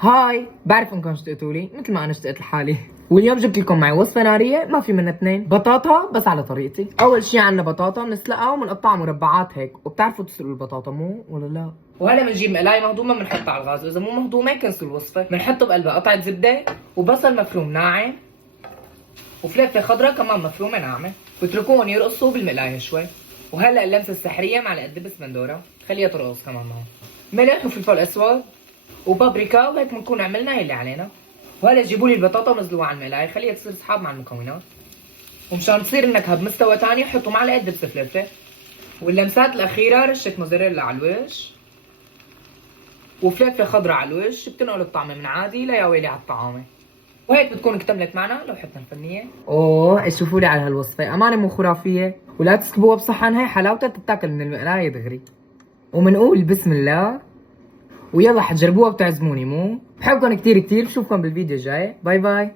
هاي، بعرف انكم اشتقتوا لي مثل ما انا اشتقت لحالي. واليوم جبت لكم معي وصفه ناريه ما في منها اثنين، بطاطا بس على طريقتي. اول شي عندنا بطاطا بنسلقها وبنقطعها مربعات هيك، وبتعرفوا تسلقوا البطاطا مو ولا لا؟ وهلا بنجيب مقلايه مهضومه بنحطها على الغاز، واذا مو مهضومه كنسلوا الوصفه. بنحط بقلبها قطعه زبده وبصل مفروم ناعم وفلفله خضراء كمان مفرومه ناعمه، بتركوهم يرقصوا بالمقلايه شوي. وهلا اللمسه السحريه معلقه دبس بندوره، خليها ترقص كمان معه. ملح وفلفل اسود وبابريكا، وهيك بنكون عملنا اللي علينا. وهلا جيبوا لي البطاطا ونزلوها على المقلايه، خليها تصير صحاب مع المكونات. ومشان تصير النكهه بمستوى ثاني حطوا معلقه دبس فلفل. واللمسات الاخيره رشه موزاريلا على الوش وفلفله خضراء على الوش، بتنقل الطعم من عادي ليا ويلي على الطعامه. وهيك بتكون اكتملت معنا لوحتنا الفنيه. اوه شوفوا لي على هالوصفه، امانه مو خرافيه؟ ولا تسكبوها بصحن، هي حلاوتها تتاكل من المقلايه دغري. ومنقول بسم الله ويلا حتجربوها وبتعزموني مو؟ بحبكم كتير كتير، بشوفكم بالفيديو الجاي، باي باي.